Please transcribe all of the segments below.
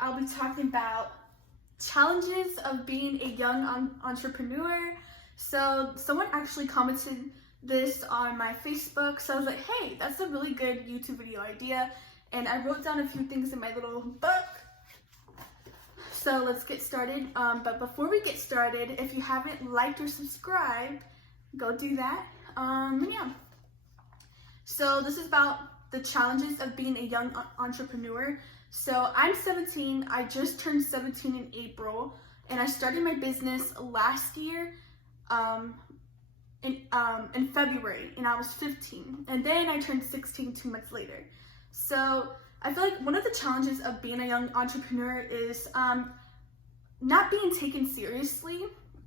I'll be talking about challenges of being a young entrepreneur. So someone actually commented this on my Facebook, so I was like, hey, that's a really good YouTube video idea, and I wrote down a few things in my little book. So let's get started. But before we get started, if you haven't liked or subscribed, go do that. Yeah. So this is about the challenges of being a young entrepreneur. So I'm 17. I just turned 17 in April, and I started my business last year in February, and I was 15. And then I turned 16 2 months later. So I feel like one of the challenges of being a young entrepreneur is not being taken seriously.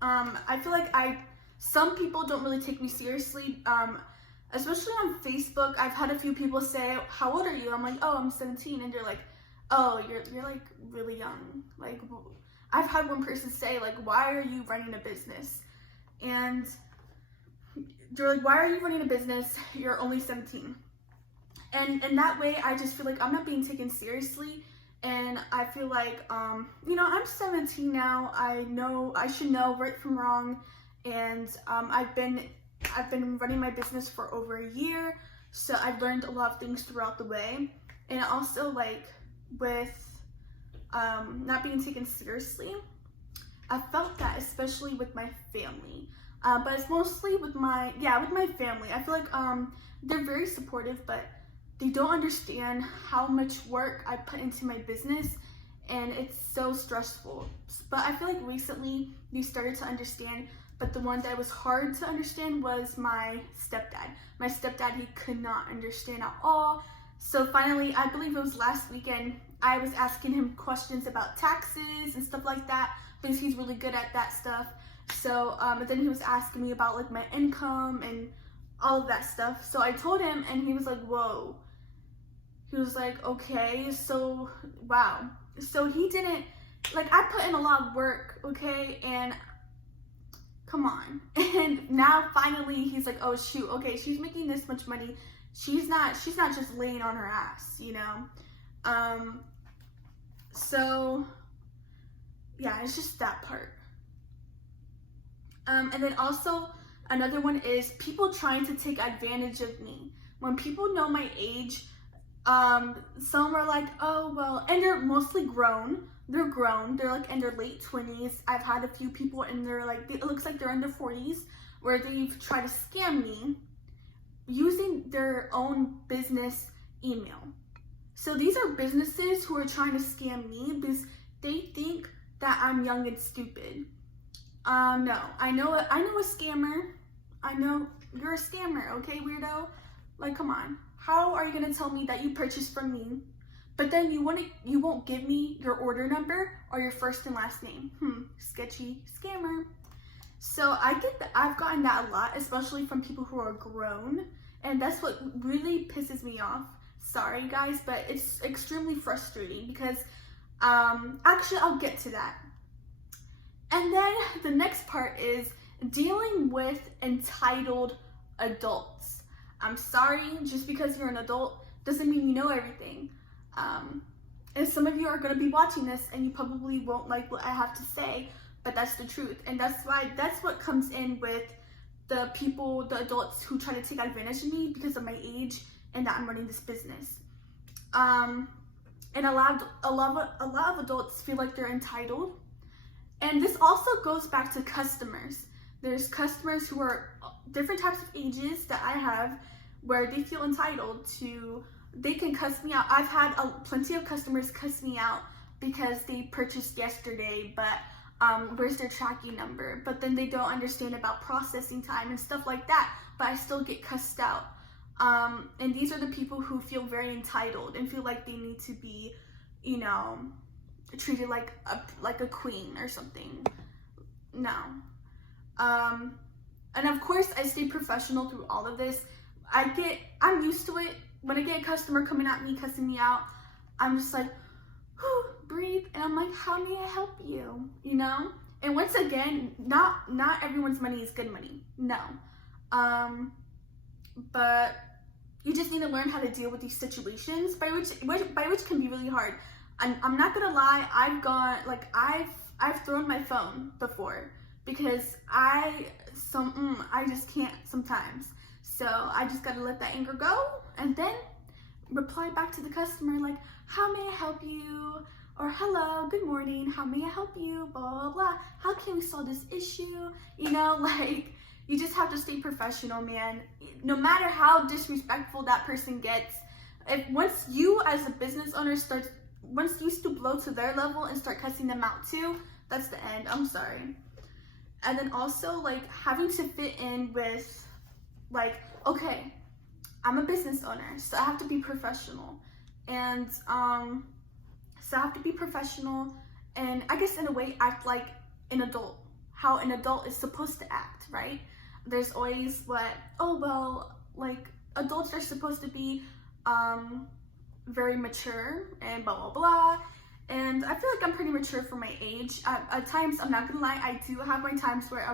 I feel like some people don't really take me seriously, especially on Facebook. I've had a few people say, how old are you? I'm like, oh, I'm 17. And they're like, oh, you're like really young. Like, I've had one person say, like, why are you running a business? And they're like, why are you running a business? You're only 17. And in that way, I just feel like I'm not being taken seriously. And I feel like, I'm 17 now. I should know right from wrong. And I've been running my business for over a year. So I've learned a lot of things throughout the way. And also, like, with not being taken seriously, I felt that especially with my family. But it's mostly with my family. I feel like they're very supportive, but they don't understand how much work I put into my business, and it's so stressful. But I feel like recently they started to understand, but the one that was hard to understand was my stepdad. My stepdad, he could not understand at all. So finally, I believe it was last weekend, I was asking him questions about taxes and stuff like that, because he's really good at that stuff. So, and then he was asking me about like my income and all of that stuff. So I told him, and he was like, whoa. He was like, okay, so, wow. So he didn't, like, I put in a lot of work, okay, and come on. And now finally he's like, oh shoot, okay, she's making this much money. She's not just laying on her ass, you know? So yeah, it's just that part. And then also another one is people trying to take advantage of me. When people know my age, some are like, oh, well, and they're mostly grown. They're grown. They're like in their late 20s. I've had a few people in their, like, it looks like they're in their 40s, where they've tried to scam me using their own business email. So these are businesses who are trying to scam me because they think that I'm young and stupid. No, I know a scammer. I know you're a scammer, okay, weirdo? Like, come on. How are you gonna tell me that you purchased from me, but then you won't give me your order number or your first and last name? Sketchy scammer. So I've gotten that a lot, especially from people who are grown, and that's what really pisses me off. Sorry guys, but it's extremely frustrating because actually I'll get to that. And then the next part is dealing with entitled adults. I'm sorry, just because you're an adult doesn't mean you know everything. And some of you are going to be watching this and you probably won't like what I have to say, but that's the truth. And that's what comes in with the adults who try to take advantage of me because of my age and that I'm running this business. And a lot of adults feel like they're entitled. And this also goes back to customers. There's customers who are different types of ages that I have where they feel entitled to, they can cuss me out. I've had plenty of customers cuss me out because they purchased yesterday, but where's their tracking number? But then they don't understand about processing time and stuff like that, but I still get cussed out. And these are the people who feel very entitled and feel like they need to be, treated like a queen or something. No. And of course I stay professional through all of this. I'm used to it. When I get a customer coming at me, cussing me out, I'm just like, whew, breathe. And I'm like, how may I help you? And once again, not everyone's money is good money. No. But you just need to learn how to deal with these situations, by which can be really hard. I'm not gonna lie, I've thrown my phone before because I just can't sometimes. So I just gotta let that anger go and then reply back to the customer like, how may I help you? Or hello, good morning, how may I help you? Blah, blah, blah. How can we solve this issue? You know, like, you just have to stay professional, man. No matter how disrespectful that person gets, once you as a business owner once you stoop low to their level and start cussing them out too, that's the end. I'm sorry. And then also, like, having to fit in with, like, okay, I'm a business owner, so I have to be professional. And, and I guess in a way act like an adult, how an adult is supposed to act, right? There's always like, adults are supposed to be, very mature and blah, blah, blah. And I feel like I'm pretty mature for my age. At times, I'm not gonna lie, I do have my times where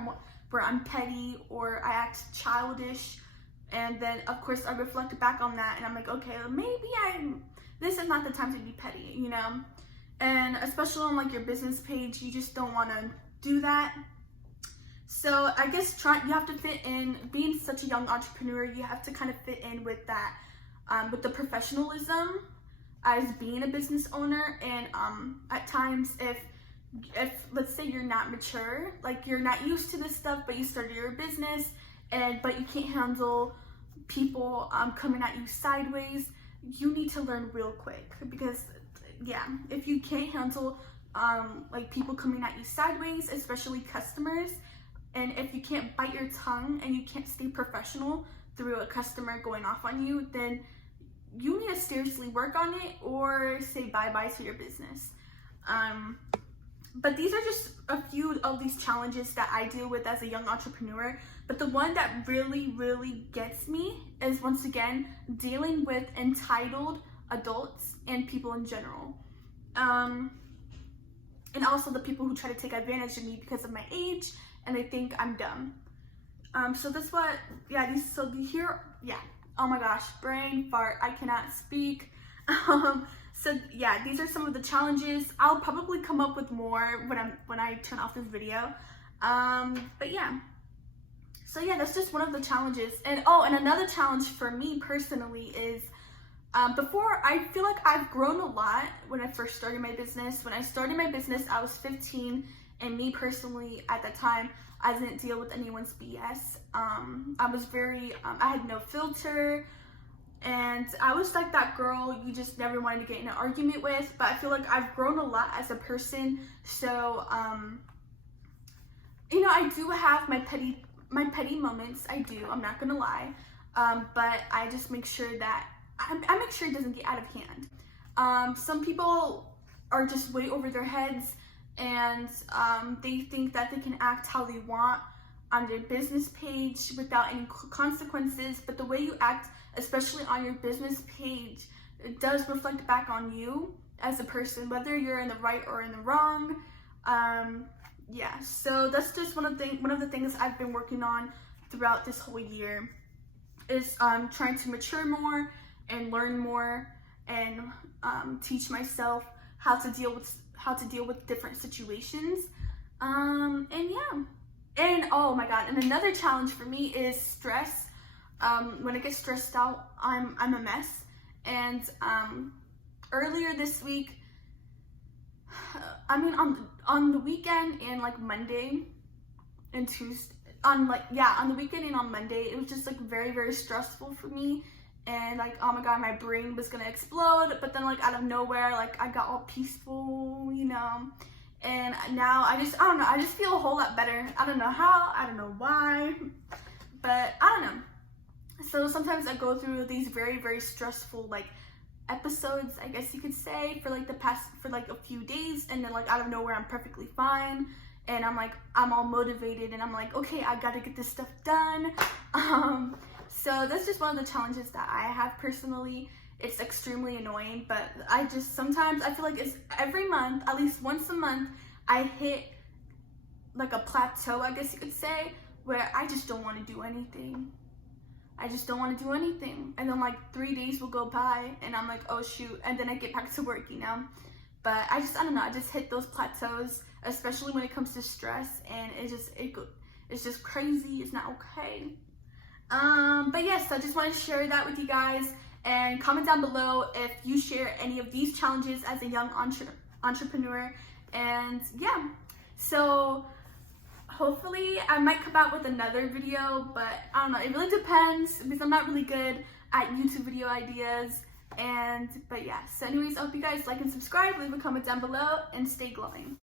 I'm petty or I act childish. And then, of course, I reflect back on that and I'm like, okay, maybe this is not the time to be petty, you know? And especially on, like, your business page, you just don't want to do that. So I guess you have to fit in. Being such a young entrepreneur, you have to kind of fit in with that, with the professionalism as being a business owner. And at times, if let's say you're not mature, like you're not used to this stuff, but you started your business, but you can't handle people coming at you sideways, you need to learn real quick. Because yeah, if you can't handle like people coming at you sideways, especially customers, and if you can't bite your tongue and you can't stay professional through a customer going off on you, then you need to seriously work on it or say bye-bye to your business. But these are just a few of these challenges that I deal with as a young entrepreneur. But the one that really, really gets me is, once again, dealing with entitled adults and people in general. And also the people who try to take advantage of me because of my age and they think I'm dumb. So that's what, oh my gosh, brain fart, I cannot speak. So yeah, these are some of the challenges. I'll probably come up with more when I turn off this video. But yeah. So yeah, that's just one of the challenges. And another challenge for me personally is, before, I feel like I've grown a lot when I first started my business. When I started my business, I was 15, and me personally, at that time, I didn't deal with anyone's BS. I was I had no filter, and I was like that girl you just never wanted to get in an argument with. But I feel like I've grown a lot as a person. So, you know, I do have my petty moments. I do, I'm not gonna lie. But I just make sure that I make sure it doesn't get out of hand. Some people are just way over their heads, and they think that they can act how they want on their business page without any consequences. But the way you act, especially on your business page, it does reflect back on you as a person, whether you're in the right or in the wrong. Yeah, so that's just one of the things I've been working on throughout this whole year, is trying to mature more and learn more, and teach myself how to deal with different situations. And yeah, and oh my god, and another challenge for me is stress. When I get stressed out, I'm a mess. And earlier this week, I mean on the weekend and like Monday and Tuesday, on the weekend and on Monday, it was just like very, very stressful for me. And like, oh my god, my brain was gonna explode. But then, like, out of nowhere, like, I got all peaceful, you know. And now I don't know, I just feel a whole lot better. I don't know how, I don't know why, but I don't know. So sometimes I go through these very, very stressful, like, episodes, I guess you could say, for like a few days, and then like out of nowhere I'm perfectly fine, and I'm all motivated, and I'm like, okay, I gotta get this stuff done. So that's just one of the challenges that I have personally. It's extremely annoying, but sometimes I feel like it's every month, at least once a month, I hit like a plateau, I guess you could say, where I just don't want to do anything. And then like 3 days will go by and I'm like, oh shoot, and then I get back to work, you know. But I don't know, I just hit those plateaus, especially when it comes to stress, and it's just crazy. It's not okay. But yes, I just wanted to share that with you guys, and comment down below if you share any of these challenges as a young entrepreneur. And yeah, so hopefully I might come out with another video, but I don't know, it really depends because I'm not really good at YouTube video ideas. But yeah, so anyways, I hope you guys like and subscribe, leave a comment down below, and stay glowing.